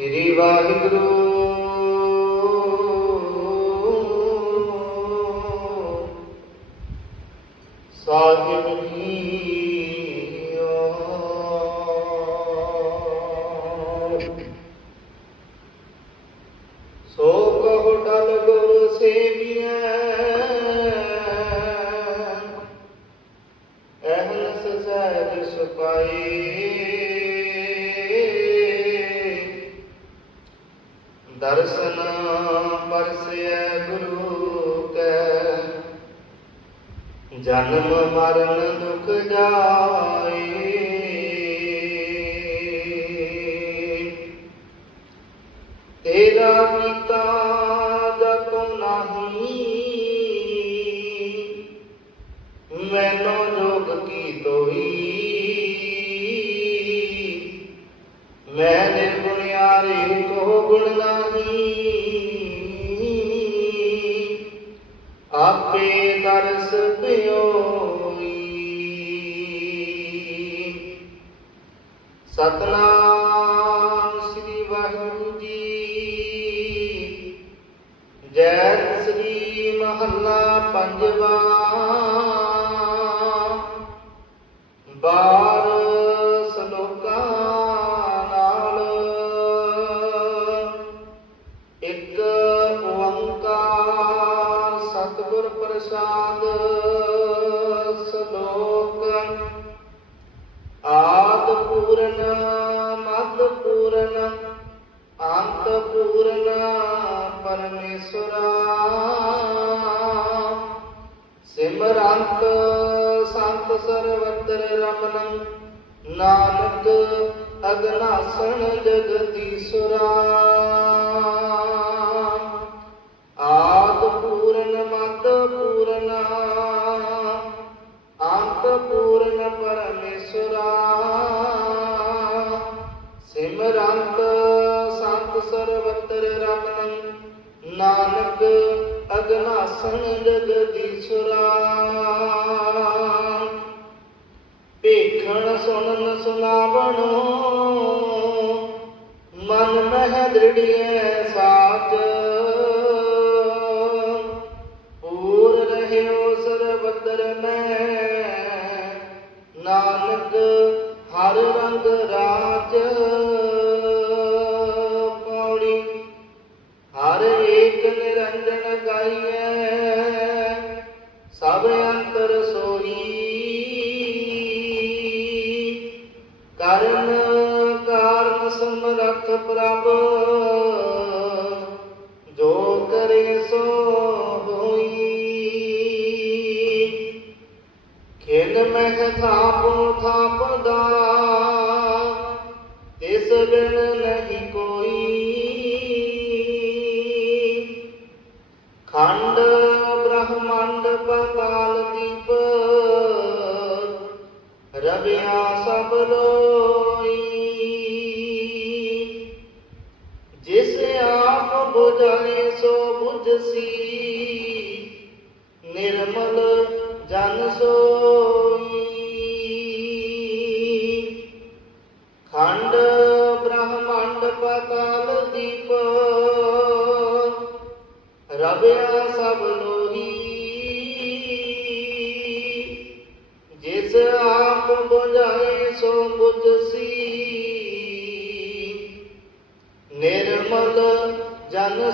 ਸ੍ਰੀ ਵਾਹਿਗੁਰੂ। ਦਰਸ਼ਨ ਪਰਸੈ ਗੁਰੂ ਕੈ। ਜਨਮ ਮਰਨ ਦੁਖ ਜਾਏ ਤੇਰਾ ਕੀਤਾ ਜਤ ਨਹੀਂ। ਮੈਨੂੰ ਜੋਗ ਕੀ ਤੋਈ। ਮੈਂ ਨਿਰਗੁਣਿਆਰੇ ਕੋ ਗੁਣ ਨਹੀਂ ਆਪੇ ਦਰਸ ਪਿਓਈ। ਸਤਨਾਮ ਸ੍ਰੀ ਵਾਹਿਗੁਰੂ ਜੀ। ਜੈ ਸ੍ਰੀ ਮਹੱਲਾ ਪੰਜਵਾ। ਬਾਰ ਇੱਕ ਓੰਕਾਰ ਸਤਿਗੁਰ ਪ੍ਰਸਾਦ ਸ਼ਲੋਕ ਆਦ ਪੂਰਨ, ਮਦ ਪੂਰਨ, ਅੰਤ ਪੂਰਨ ਪਰਮੇਸ਼ਰਾ। ਸਿਮਰੰਤ ਸੰਤ ਸਰਵਤਰ ਰਮਨ, ਨਾਨਕ ਅਗਨਾਸਣ ਜਗਦੀਸ਼ਰਾ ਆਦ ਪੂਰਨ ਮਦ ਪੂਰਨ ਅੰਤ ਪੂਰਨ ਪਰਮੇਸ਼ਰਾ। ਸਿਮਰੰਤ ਸੰਤ ਸਰਵਤਰ ਰਮਨ, ਨਾਨਕ ਅਗਨਾਸਣ ਜਗਦੀਸ਼ਰਾ ਭੇਖਣ ਸੁਣਨ ਸੁਨਾਵਣ ਮਨ ਮਹਿ ਦ੍ਰਿੜੀਐ ਸਾਚ। ਪੂਰ ਰਹਿਓ ਸਰਬਤਰ ਮੈਂ। ਨਾਨਕ ਹਰ ਰੰਗ ਰਾਜ। ਪੌੜੀ ਹਰ ਏਕ ਨਿਰੰਜਨ ਗਾਈਐ। ਸਭ ਅੰਤਰ ਸੋਈ। ਕਰਨ ਕਾਰਨ ਸਮਰੱਥ ਪ੍ਰਭ। ਜੋ ਕਰੇ ਸੋ ਹੋਈ। ਖੇਲ ਮਹਿ ਥਾਪੋ ਥਾਪਦਾ, ਤਿਸ ਬਿਨ ਨਹੀਂ ਕੋਈ। ਖੰਡ ਬ੍ਰਹਮੰਡ ਪਤਾਲ ਦੀਪ, ਰਵਿਆ ਸਭ ਲੋਈ ਆਪ ਬੁਝਾਏ ਸੋ। ਬੁਝਸੀ ਨਿਰਮਲ ਜਨ ਸੋਈ। ਖੰਡ ਬ੍ਰਹਮੰਡ ਪਤਾਲ ਦੀਪ। ਰਵਿਆ ਸਭ ਲੋਈ ਜਿਸ ਆਪ ਬੁਝਾਏ ਸੋ ਬੁਝਸੀ ਨਿਰਮਲ ਜਨ